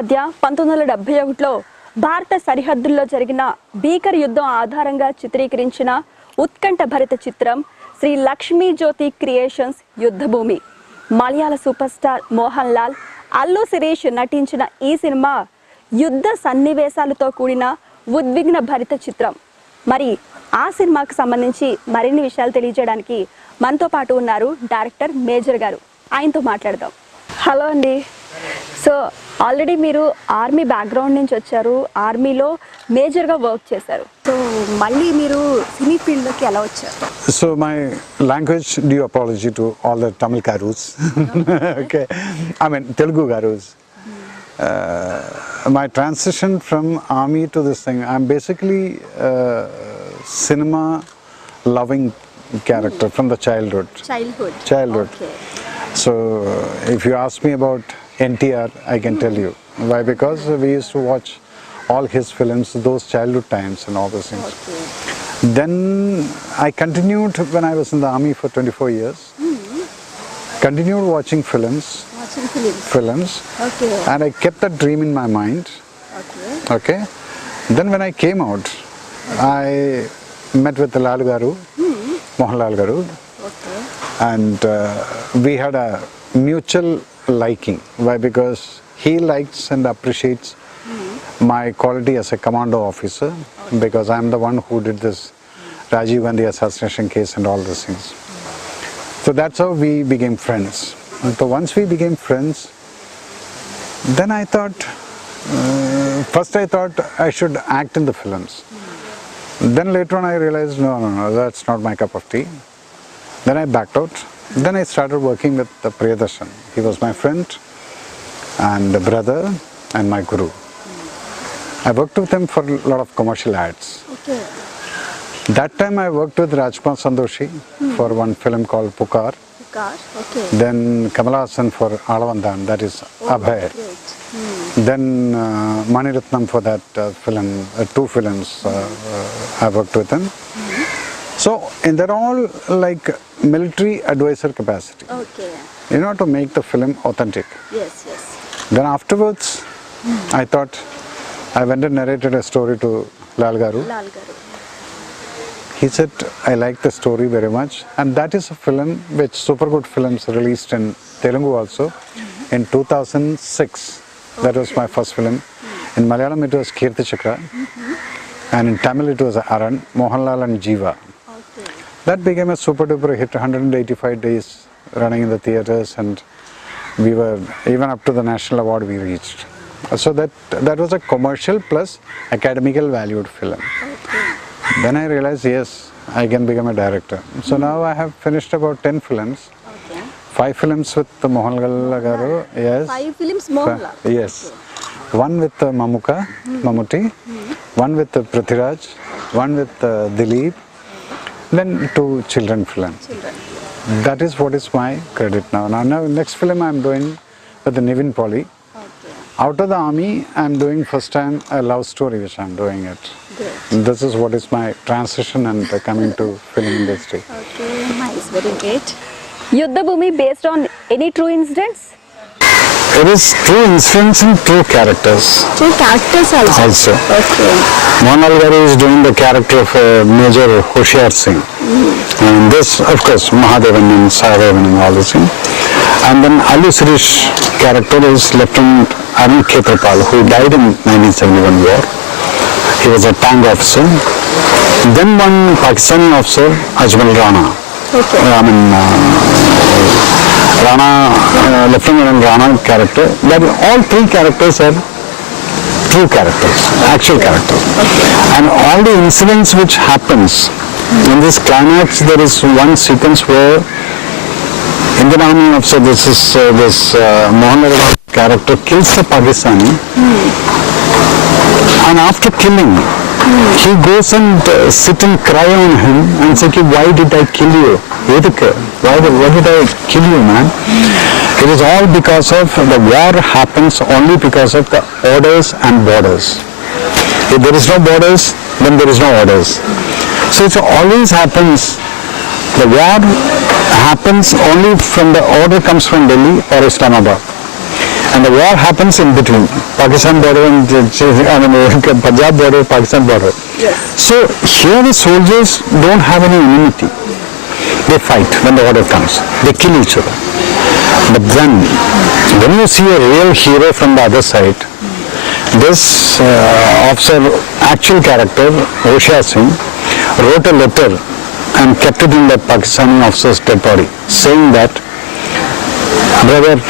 మధ్య 1971లో భారత సరిహద్దుల్లో జరిగిన భీకర యుద్ధం ఆధారంగా చిత్రీకరించిన ఉత్కంఠ భరిత చిత్రం శ్రీ లక్ష్మీ జ్యోతి క్రియేషన్స్ యుద్ధభూమి. మలయాళ సూపర్ స్టార్ మోహన్ లాల్, అల్లు శిరీష్ నటించిన ఈ సినిమా యుద్ధ సన్నివేశాలతో కూడిన ఉద్విగ్న భరిత చిత్రం. మరి ఆ సినిమాకు సంబంధించి మరిన్ని విషయాలు తెలియజేయడానికి మనతో పాటు ఉన్నారు డైరెక్టర్ మేజర్ గారు. ఆయనతో మాట్లాడదాం. హలో అండి. సో ఆల్రెడీ మీరు ఆర్మీ బ్యాక్గ్రౌండ్ నుంచి వచ్చారు, ఆర్మీలో మేజర్గా వర్క్ చేశారు. సో మళ్ళీ మీరు సినీ ఫీల్డ్లోకి ఎలా వచ్చారు? So my language due apology to all the Tamil Garus. Okay, I mean Telugu Garus. My transition from army to this thing, I'm basically cinema loving character from the childhood. Okay. So if you ask me about NTR, I can tell you why, because we used to watch all his films, those childhood times and all those things. Okay. Then I continued when I was in the army for 24 years. Continued watching films. Okay. And I kept that dream in my mind. Okay. Then when I came out, I met with Lalu Garu, MohanLal Garu. Okay. And we had a mutual liking. Why? Because he likes and appreciates my quality as a commando officer, because I am the one who did this Rajiv Gandhi assassination case and all those things. So that's how we became friends. And so once we became friends, then I thought, first I thought I should act in the films. Then later on I realized, no, that's not my cup of tea. Then I backed out. Then I started working with Priyadarshan. He was my friend and a brother and my guru. I worked with him for a lot of commercial ads. Okay. That time I worked with Rajkumar Sandoshi for one film called Pukar. Okay. Then Kamal Haasan for Alavandan, that is Abhay. Then Mani Ratnam for that film, two films I worked with him. So, and they're all like military advisor capacity. Okay. You know, to make the film authentic. Yes. Then afterwards, I thought, I went and narrated a story to Lal Garu. He said, I like the story very much. And that is a film which Super Good Films released in Telugu also in 2006. That was my first film. In Malayalam it was Kirti Chakra. And in Tamil it was Aran, Mohanlal and Jeeva. That became a super duper hit, 185 days running in the theatres, and we were even up to the national award we reached. So that was a commercial plus academical valued film. Then I realized, yes, I can become a director. So now I have finished about 10 films. 5 films with Mohanlal Garu. Yes. 5 films Mohanlal. Yes. One with Mammootty, one with Prithviraj, one with Dileep, then 2 children films. That is what is my credit now. Now next film I am doing with Nivin Pauly. Out of the army, I am doing first time a love story, which I am doing it. Great. This is what is my transition and coming to film industry. Okay, nice, very great. YuddhaBhoomi based on any true incidents? It is true incidents and true characters. True characters also. Okay. MohanLal Garu is doing the character of Major Hoshiar Singh. And this, of course, Mahadevan and Sahadevan and all this thing. And then Allu Sirish character is Lieutenant Arun Khetrapal, who died in 1971 war. He was a tank officer. Then one Pakistani officer, Ajmal Rana. Okay. Lieutenant Rana character. That all 3 characters are true characters, actual characters. Okay. And all the incidents which happens in this climax, there is one sequence where Indian Army officer, this Mohanlal character kills the Pakistani, and after killing, he goes and sit and cry on him and say, why did I kill you? Why did I kill you, man? It is all because of the war happens only because of the orders and borders. If there is no borders, then there is no orders. So it always happens, the war happens only from the order comes from Delhi or Islamabad. and the war happens in between Pakistan border and Punjab border, Pakistan border. Yes. So here the soldiers don't have any enmity. They fight when the order comes. They kill each other. But then, when you see a real hero from the other side, this officer, actual character, Hoshiyar Singh, wrote a letter and kept it in that Pakistani officer's dead body, saying that, brother,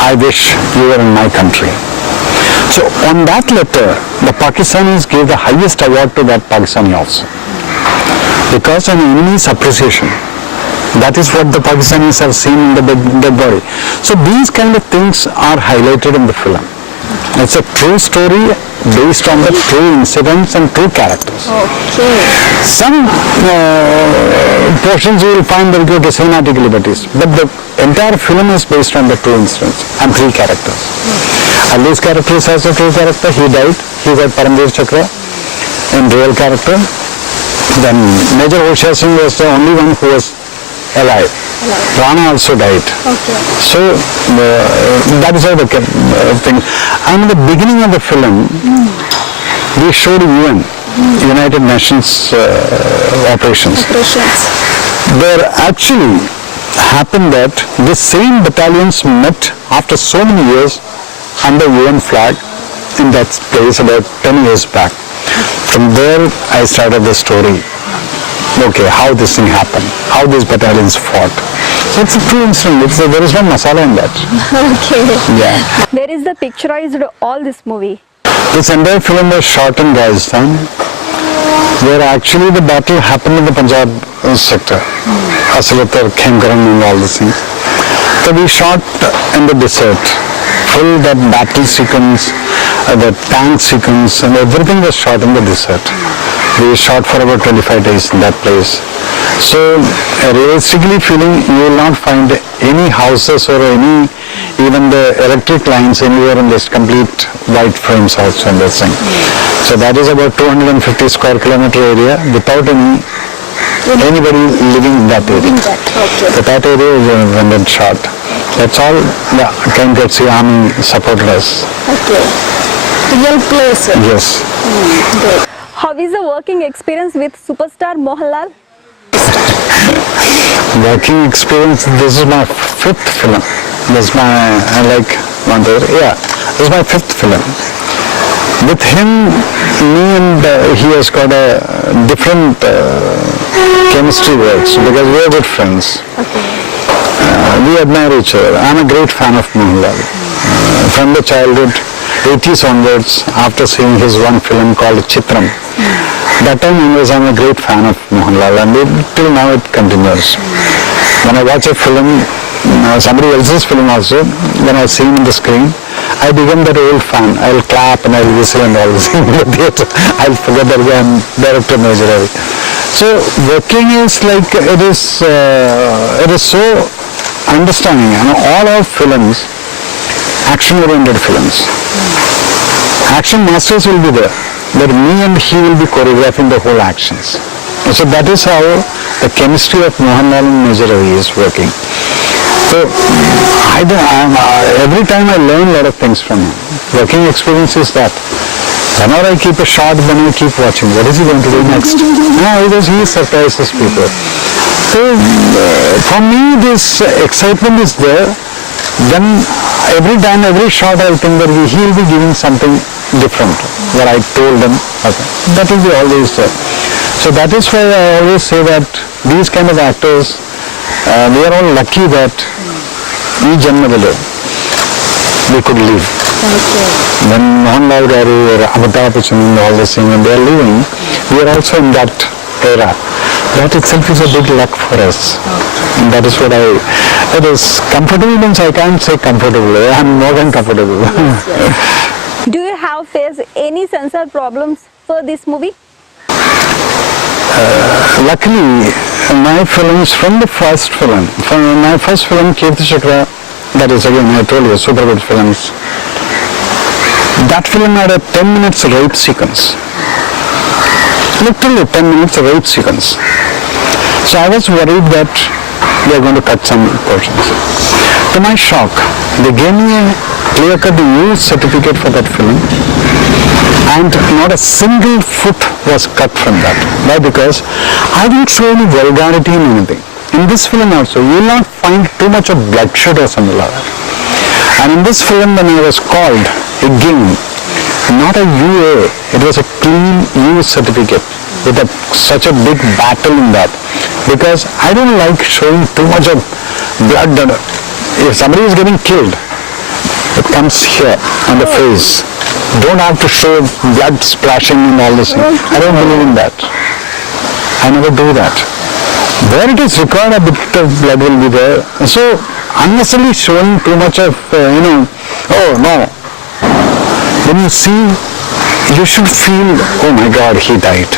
I wish you were in my country. So on that letter, the Pakistanis gave the highest award to that Pakistani officer, because an enemy's appreciation. That is what the Pakistanis have seen in the dead body. So these kind of things are highlighted in the film. It's a true story based on the true incidents and true characters. Okay. Some portions you will find will go to cinematic liberties, but the entire film is based on the true incidents and true characters. Allu's character is also a true character. He died. He got Paramveer Chakra in real character. Then Major Hoshiyar Singh was the only one who was alive. Rana also died. Okay. So that is how the thing. And in the beginning of the film, we showed UN, United Nations operations. There actually happened that the same battalions met after so many years under UN flag in that place about 10 years back. From there I started the story. Okay, how this thing happened, how these battalions fought. So it's a true incident. There is no masala in that. Okay. Yeah. Where is the picturized all this movie? This entire film was shot in Rajasthan, where actually the battle happened in the Punjab sector. Asalatar, Khemkaran and all these things. So we shot in the desert. Full that battle sequence, the tank sequence and everything was shot in the desert. We shot for about 25 days in that place. So realistically feeling, you will not find any houses or any, even the electric lines anywhere in this complete white frames also in this thing. So that is about 250 square kilometer area without anybody living in that area. Okay. So that area is a London shot. That's all the Kengetsi Army supported us. Okay. Real place. Yes. Good. How is the working experience with superstar MohanLal? Working experience, this is my 5th film. This is my, this is my 5th film. With him, he has got a different chemistry works because we are good friends. We admire each other. I am a great fan of MohanLal. From the childhood, 80s onwards, after seeing his one film called Chitram, that time onwards I am a great fan of MohanLal, and till now it continues. When I watch a film, somebody else's film also, when I see him in the screen, I become that old fan. I will clap and I will whistle and all this in the theatre. I will forget that I am director Major Ravi. So working is like, it is so understanding. All our films, action-oriented films. Action masters will be there, but me and he will be choreographing the whole actions. So that is how the chemistry of MohanLal and Major Ravi is working. So every time I learn a lot of things from him. Working experience is that. Whenever I keep a shot, then I keep watching. What is he going to do next? He surprises people. So for me, this excitement is there. Then every time, every shot, I think that he will be giving something different. What I told him, that will be always there. So that is why I always say that these kind of actors, we are all lucky that we could live. When MohanLal Garu or Amitabh Bachchan and all this thing, when they are living, we are also in that era. That itself is a big luck for us. And that is what it is comfortable means I can't say comfortable. I am more than comfortable. Yes. Do you have faced any censor problems for this movie? Luckily, my films from the first film, from my first film, Kirti Chakra, that is again, I told you, super good films. That film had a 10 minutes rape sequence. Literally 10 minutes rape sequence. So I was worried that they are going to cut some portions. To my shock, they gave me a clear-cut use certificate for that film, and not a single foot was cut from that. Why? Because I didn't show any vulgarity in anything. In this film also, you will not find too much of bloodshed or something like that. And in this film, when I was called again, not a UA, it was a clean use certificate with such a big battle in that. Because I don't like showing too much of blood. If somebody is getting killed, it comes here on the face. Don't have to show blood splashing and all this. I don't believe in that. I never do that. Where it is required, a bit of blood will be there. So unnecessarily showing too much of, oh no. When you see, you should feel, oh my God, he died.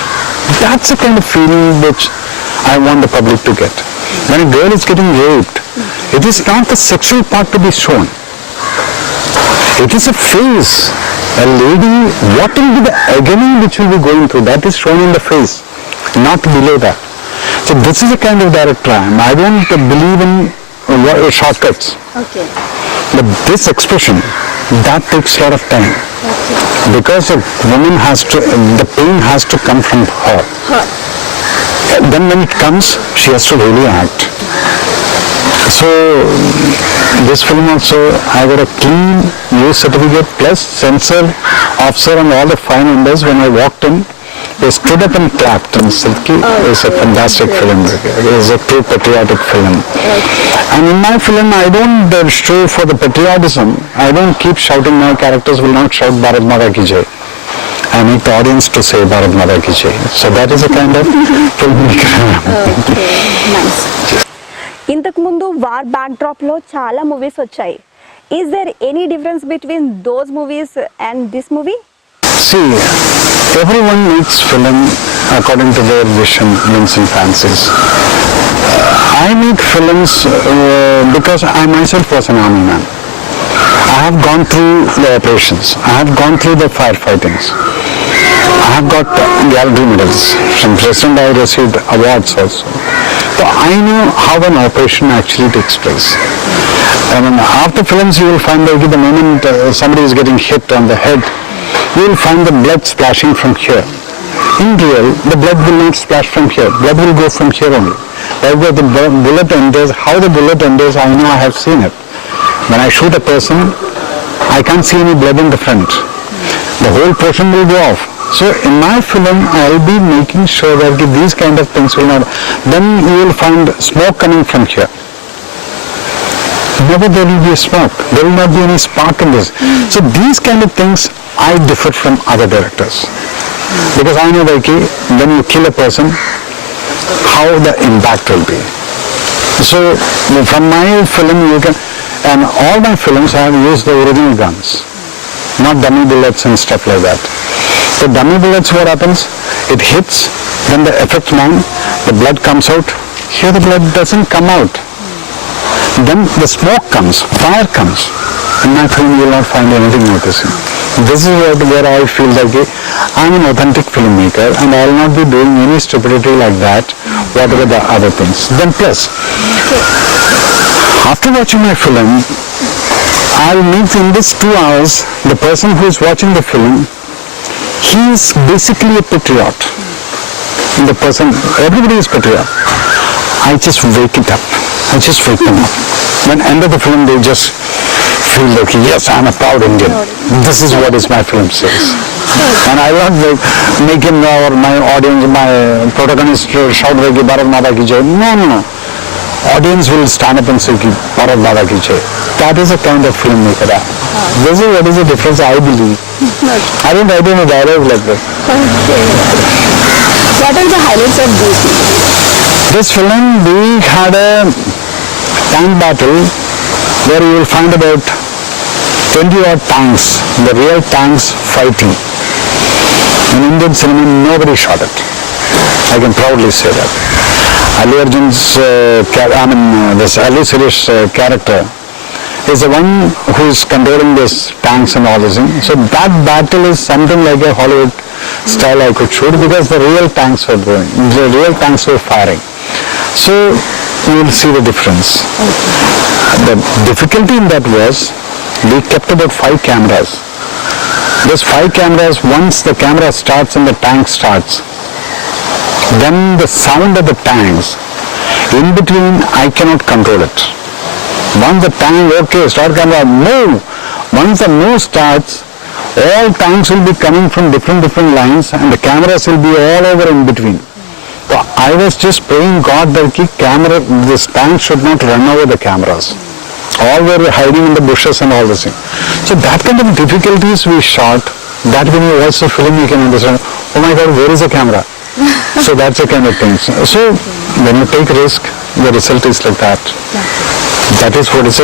That's the kind of feeling which I want the public to get. When a girl is getting raped, it is not the sexual part to be shown. It is a face. A lady, what will be the agony which will be going through, that is shown in the face, not below that. So this is the kind of director I am. I don't believe in shortcuts. Okay. But this expression, that takes a lot of time. Okay. Because a woman has to, the pain has to come from her. Then when it comes, she has to really act. So this film also, I got a clean use certificate plus censor officer and all the 5 members. When I walked in, they stood up and clapped and said, it's a fantastic film. It is a true patriotic film. And in my film, I don't show for the patriotism. I don't keep shouting. My characters will not shout Bharat Mata Ki Jai. I need the audience to say Bharat Mata Ki Jai. So that is a kind of filmmaker. Okay, nice. ఇంతకు ముందు war back drop లో చాలా movies వచ్చాయి. Is there any difference between those movies and this movie? See, everyone makes film according to their vision, whims and fancies. I make films because I myself was an army man. I have gone through the operations. I have gone through the firefightings. I have got gallery medals. From President I received awards also. So I know how an operation actually takes place. And after films you will find that the moment somebody is getting hit on the head, you will find the blood splashing from here. In real, the blood will not splash from here. Blood will go from here only. Wherever the bullet enters, how the bullet enters, I know, I have seen it. When I shoot a person, I can't see any blood in the front. The whole portion will go off. So in my film, I will be making sure that these kind of things will not. Then you will find smoke coming from here. Never there will be a smoke. There will not be any spark in this. So these kind of things I differ from other directors. Because I know that when you kill a person, how the impact will be. So from my film you can, and all my films I have used the original guns, not dummy bullets and stuff like that. The dummy bullets, what happens? It hits, then the effect man, the blood comes out. Here the blood doesn't come out. Then the smoke comes, fire comes. In my film you will not find anything like this. This is where I feel like I am an authentic filmmaker and I will not be doing any stupidity like that, whatever the other things. Then plus, after watching my film, I will make in this 2 hours, the person who is watching the film, he is basically a patriot. The person, everybody is patriot. I just wake it up. I just wake them up. When end of the film, they just feel like, yes, I am a proud Indian. This is what is my film says. And I will not make him or my audience, my protagonist shout like Bharat Mata Ki Jai. No. Audience will stand up and say Bharat Mata Ki Jai. That is a kind of filmmaker. This is what is the difference I believe. I don't write in a dialogue like that. Okay. What are the highlights of this movie? This film, we had a tank battle where you will find about 20 odd tanks, the real tanks fighting. In Indian cinema, nobody shot it. I can proudly say that. Allu Arjun's, this Allu Sirish character is the one who is controlling this tanks and all this thing. So that battle is something like a Hollywood style I could shoot because the real tanks were going, the real tanks were firing. So you will see the difference. The difficulty in that was we kept about 5 cameras. Those 5 cameras, once the camera starts and the tank starts, then the sound of the tanks, in between I cannot control it. Once the tank, okay, start camera, move. Once the move starts, all tanks will be coming from different lines and the cameras will be all over in between. So I was just praying God that this tank should not run over the cameras. All were hiding in the bushes and all this thing. So that kind of difficulties we shot, that when you watch the film you can understand, oh my God, where is the camera? So that's the kind of things. So when you take risk, the result is like that. That is what is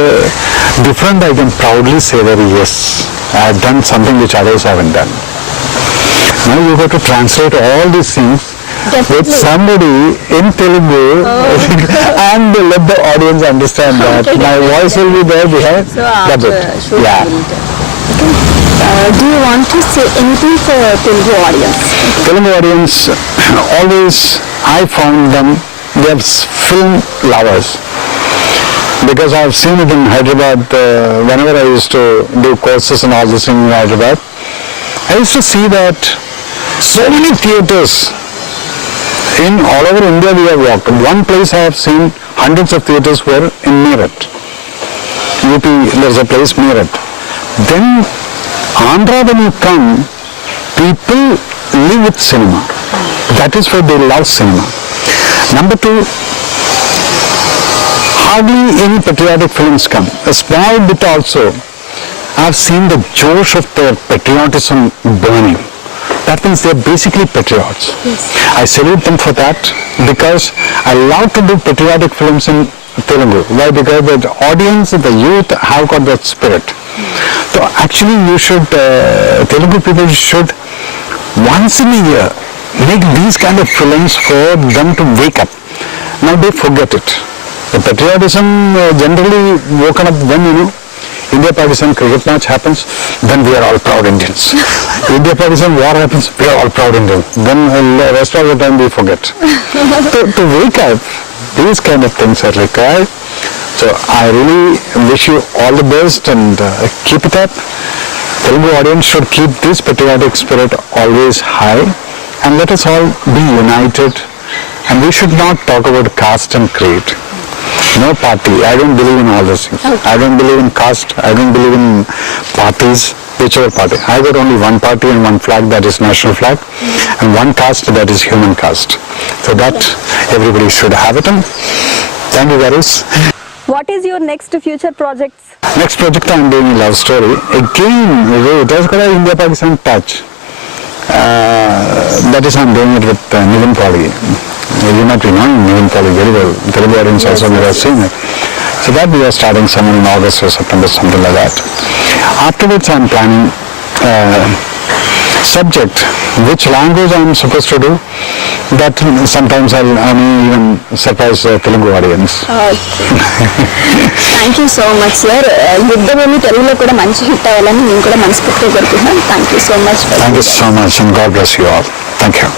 different. I can proudly say that yes, I have done something which others haven't done. Now you have to translate all these things with somebody in Telugu and let the audience understand that my voice will be there behind. So that's it. Yeah. Do you want to say anything for Telugu audience? Telugu audience, always I found them, they are film lovers. Because I have seen it in Hyderabad, whenever I used to do courses and all this in Hyderabad, I used to see that so many theatres in all over India we have walked. One place I have seen hundreds of theatres were in Meerut. UP, there's a place Meerut. Then Andhra, when you come, people live with cinema. That is why they love cinema. Number 2, hardly any patriotic films come. A small bit also, I have seen the josh of their patriotism burning. That means they are basically patriots. Yes. I salute them for that because I love to do patriotic films in Telugu. Why? Because the audience, the youth have got that spirit. So actually you should, Telugu people should once in a year make these kind of films for them to wake up. Now they forget it. The patriotism generally woken up when, India-Pakistan cricket match happens, then we are all proud Indians. India-Pakistan war happens, we are all proud Indians. Then the rest of the time we forget. To wake up, these kind of things are required. So I really wish you all the best and keep it up. Telugu audience should keep this patriotic spirit always high and let us all be united. And we should not talk about caste and creed. No party. I don't believe in all those things. Okay. I don't believe in caste. I don't believe in parties, whichever party. I got only one party and one flag, that is national flag, and one caste, that is human caste. So that everybody should have it. And thank you, guys. What is your next future projects? Next project I am doing a love story. Again, it has got an India-Pakistan touch. That is I am doing it with Nivin Pauly. You might be knowing Nivin Pauly very well. Telugu audience also may have seen it. So that we are starting somewhere in August or September, something like that. Afterwards I am planning subject, which language I am supposed to do. That sometimes I may even surprise the Telugu audience. Thank you so much sir. Yuddhabhoomi తెలుగులో కూడా మంచి hit అవ్వాలని నేను కూడా మనస్ఫూర్తిగా కోరుకుంటున్నాను. Thank you so much. Thank you so much and God bless you all. Thank you.